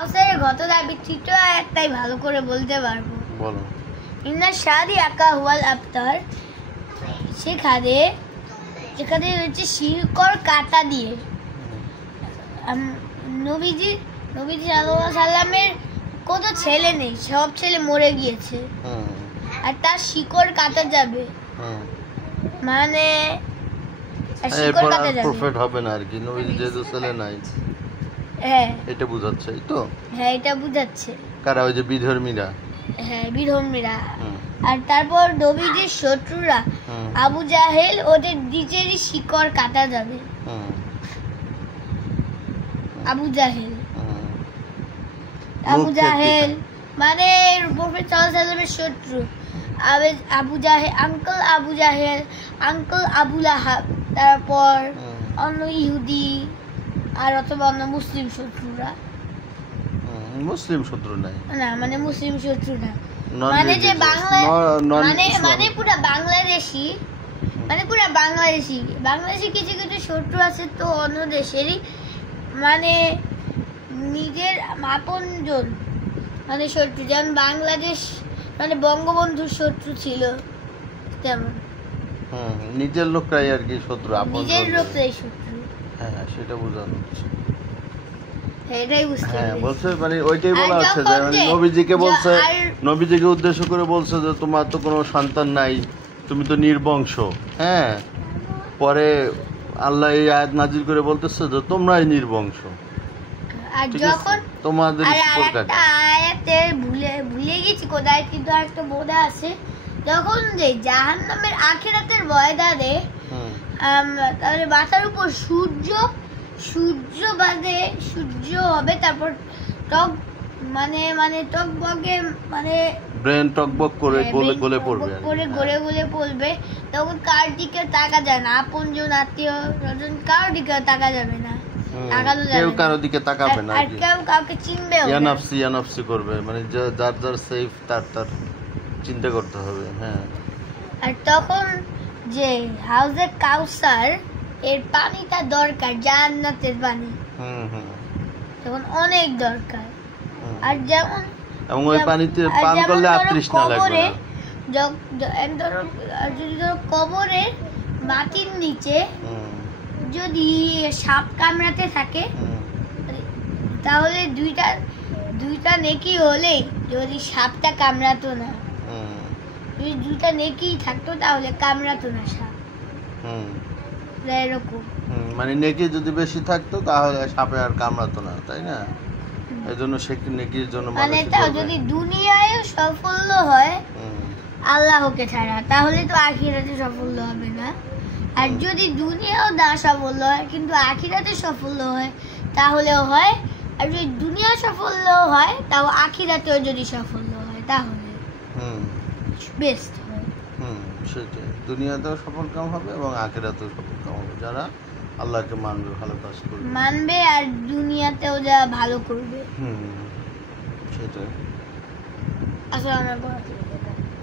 কাউসারের ঘটনা বিচিত্র একটাই ভালো করে বলতে পারবো। বলো। ইন্না শাদি আকা হুয়াল আফতার, সেখানে হচ্ছে শিকড় কাটা দিয়ে নবীজি সাল্লাল্লাহু আলাইহি সাল্লামের কত ছেলে নেই, সব ছেলে মরে গিয়েছে, আর তার শিকড় কাটা যাবে, মানে শিকড় কাটা যাবে, প্রফেট হবে না আর কি, নবীজি যেহেতু ছেলে নাই। হ্যাঁ এটা বোঝাচ্ছে, এই তো। হ্যাঁ এটা বোঝাচ্ছে। কারা? ওই যে বিধর্মীরা। হ্যাঁ বিধর্মীরা। আর তারপর নবীজির শত্রুরা আবু জাহেল, ওদের নিজেরই শিকড় কাটা যাবে। আবু জাহেল মানে প্রফেট সাল্লাল্লাহু আলাইহি ওয়াসাল্লামের শত্রু। আবু জাহেল, আঙ্কেল আবু লাহাব, তারপর অন্য ইহুদি আর অথবা অন্য মুসলিম শত্রুরা। মুসলিম শত্রু নাই না, মানে মুসলিম শত্রু না, মানে যে বাংলা, মানে পুরো বাংলাদেশি, মানে পুরো বাংলাদেশি কিছু কিছু শত্রু আছে তো অন্য দেশেরই, মানে নিজের আপনজন, মানে শত্রু। যেমন বাংলাদেশ মানে বঙ্গবন্ধুর শত্রু ছিল, তেমন নিজের লোকরাই আর কি শত্রু, নিজের লোকরাই শত্রু। হ্যাঁ সেটা বোঝানো হচ্ছে। এটাই বুঝতে পেরেছি। বলছে মানে ওইটাই বলা হচ্ছে যে মানে নবীজিকে বলছে, নবীজিকে উদ্দেশ্য করে বলছে যে তোমার তো কোনো সন্তান নাই, তুমি তো নির্বংশ। হ্যাঁ, পরে আল্লাহ এই আয়াত নাজিল করে বলতেছে যে তোমরাই নির্বংশ। আর যখন তোমাদের আয়াতে ভুলে গেছি কোথায়, কিন্তু একটা বোধা আছে, যখন যে জাহান্নামের আখিরাতের ময়দানে তাহলে মাথার উপর সূর্য হবে, তারপর টক মানে টকবগে, মানে ব্রেন টকবক করে গলে পড়বে, তখন কার দিকে তাকা যায় না, আপনজন আত্মীয় স্বজন কার দিকে তাকা যাবে না, কেউ কারো দিকে তাকাবে না, আর কেউ কাউকে চিনবেও না, ইয়ানাফসি করবে, মানে যার সেফ তার চিন্তা করতে হবে। হ্যাঁ, আর তখন যে হাউজে কাউসার এর পানিটা দরকার, জান্নাতের পানি, তখন অনেক দরকার। আর যেমন এবং ওই পানিতে পান করলে আর তৃষ্ণা লাগবে না। যদি কবরে মাটির নিচে যদি সাপ কামড়াতে থাকে, তাহলে দুইটা নেকি হলে, যদি সাপটা কামড়াতো না, যদি দুইটা নেকি থাকতো তাহলে কামড়াতো না সাপ, এরকম। মানে নেকি যদি বেশি থাকতো তাহলে সাপে আর কামড়াতো না, তাই না? এজন্য সে নেকির জন্য মানে যদি দুনিয়ায় সাফল্য হয় আল্লাহকে ছাড়া, তাহলে তো আখিরাতে সাফল্য হবে না। আর যদি দুনিয়াও না সাফল্য হয় কিন্তু আখিরাতে সাফল্য হয় তাহলেও হয়। আর যদি দুনিয়া সাফল্য হয় তাও আখিরাতেও যদি সাফল্য হয় তাহলে বেস্ট হয়। সেটাই, দুনিয়াতেও সফল কাম হবে এবং আখিরাতেও সফল কাম হবে, যারা আল্লাহকে মানবে, ভালো কাজ করবে, আর দুনিয়াতেও যারা ভালো করবে। সেটাই। আসসালামু আলাইকুম।